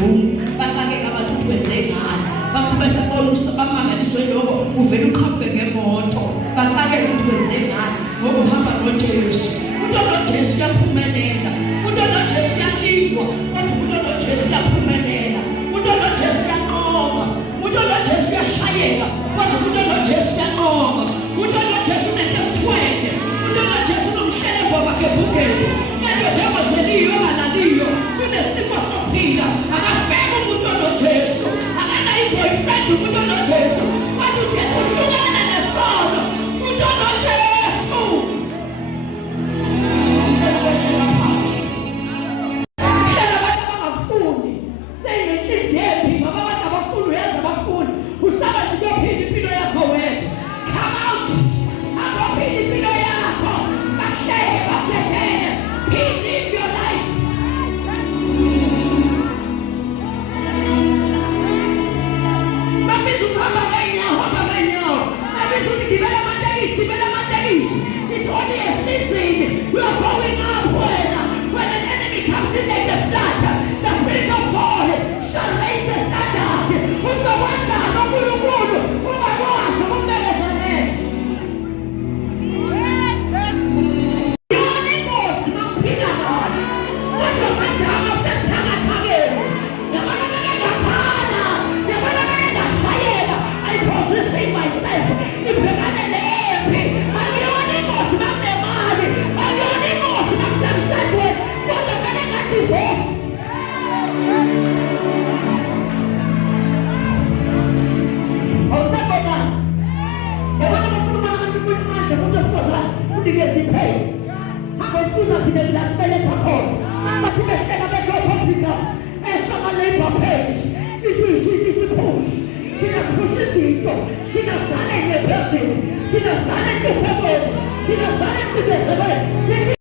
bedroom baxakeka abantu ukuthi wenze ngani bathi bese Paulus bamangaliswe lokho uvela ukhambe ngemoto baxakeka ukuthi wenze ngani ngoba uhamba noJesu umuntu noJesu uyaphumelela umuntu noJesu uyalingwa umuntu noJesu uyaphumelela umuntu noJesu uyaqoma umuntu noJesu uyashayeka umuntu noJesu uyaqoma umuntu noJesu unemthwele umuntu noJesu unomhlele ngoba kebukele njengoba seliyo ngalaliyo kunesifo sophila akafeke umuntu noJesu akanayi boyfriend umuntu noJesu wathi uthi uhlukana nesono umuntu noJesu shela abantu abafuni seyinenhliziyo embi ngoba abantu abafuni uyazi abafuni usaba nje uyophila impilo yakho wedwa come out abaphila impilo yakho bahleke baphethele live your life. Mabizu thamba ngainyawo. Mabizu gibela amatekisi. It's only a season. We are growing up when an enemy comes in like the flood. The spirit of God shall raise the standard. Uzawanda nonkulunkulu ungakwazi ukumbekezela. Tina